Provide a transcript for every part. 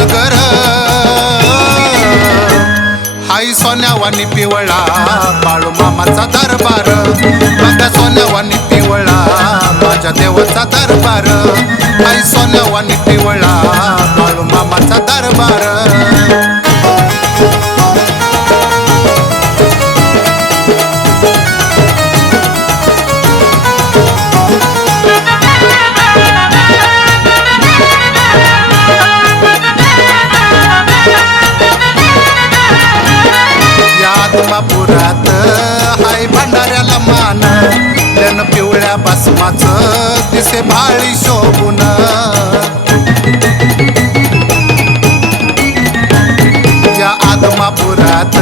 वाली हाई सोन्यावानी पिवळा बाळू मामाचा दरबार. माझ्या सोन्यावानी पिवळा माझ्या देवाचा दरबार. आत्मापुरात हाय भंडाऱ्याला मान. त्यानं पिवळ्या बसमाच दिसे भाळी शोभून. या आदमापुरात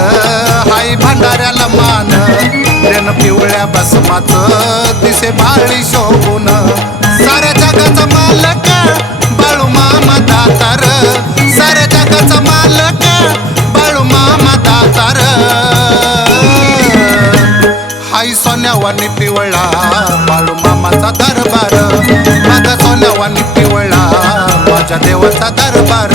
हाय भंडाऱ्याला मान. त्यानं पिवळ्या बसमाच दिसे भाळी शोभून. साऱ्या जगाचा मालक बाळू मामा दातार. साऱ्या जगाचा मालक बाळू मामा दातार. सोनवानी पिवळा बाळू मामाचा दरबार. माझा सोनवानी पिवळा माझ्या देवाचा दरबार.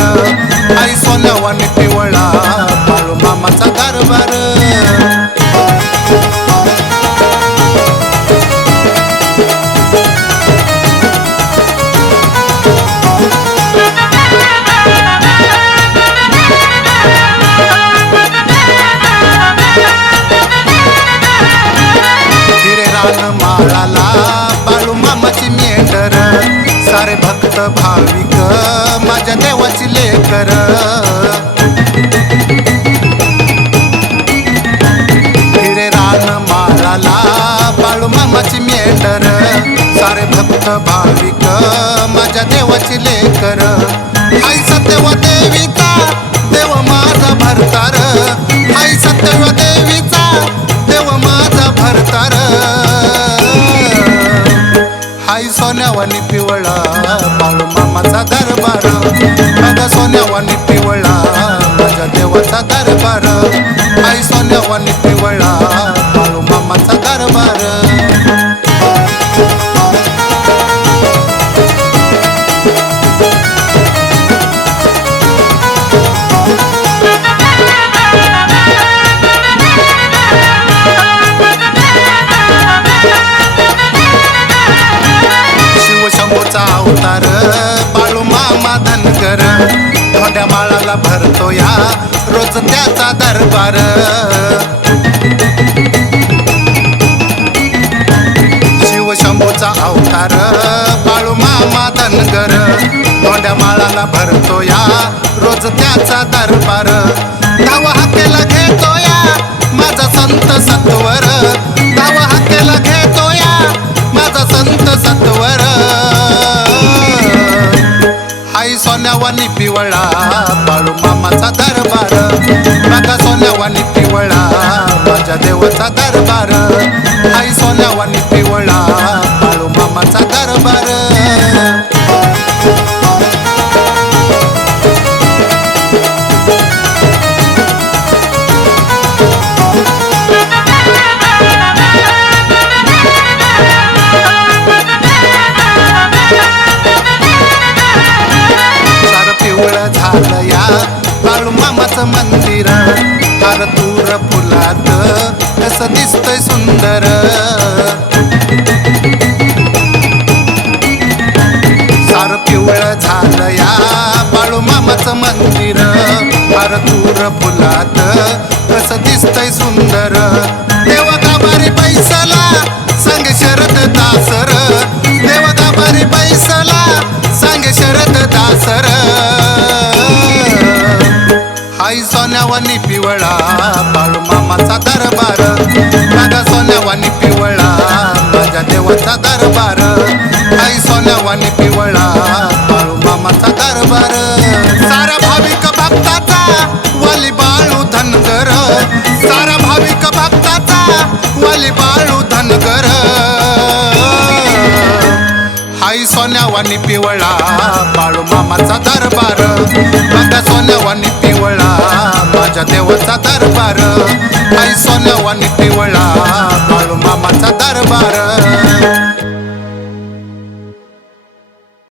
भाविक माझ्या देवाची लेकर. हिरे रान माळाला बाळू मामाची मेटर. सारे भक्त भाविक माझ्या देवाची लेकर. आई सत्यव देवीचा देव माझा भरतार. आई सत्यव देवीचा सोन्यावानी पिवळा माझ्या देवाचा दरबार. हाय सोन्यावानी पिवळा बाळू मामाचा दरबार. धोंड्या भरतो या रोज त्याचा दरबार. शिवशंभूचा अवतार बाळू मामा धनगर. मोठ्या माळाला भरतो या रोज त्याचा दरबार. धावा हाकेला घेतो पिवळा बाळू मामाचा दरबार. माझा सोन्यावानी पिवळा माझ्या देवाचा दरबार. आई सोन्यावानी या बाळू मामाचं मंदिर. हार दूर फुलात कसं दिसतंय सुंदर. सार पिवळं झालं या बाळू मामाचं मंदिर. हार दूर फुलात कसं दिसतंय सुंदर. सोन्यावानी पिवळा बाळू मामाचा दरबार. माझा सोन्यावानी पिवळा माझ्या देवाचा दरबार. आई सोन्यावानी पिवळा बाळू मामाचा दरबार. सारा भाविक भक्ताचा वाली बाळू धनगर. सारा भाविक भक्ताचा वाली बाळू धनगर. आई सोन्यावानी पिवळा बाळू मामाचा दरबार. माझ्या सोन्यावानी पिवळा देवाचा दरबार? आई सोन्यावानी पिवळा बाळू मामाचा दरबार.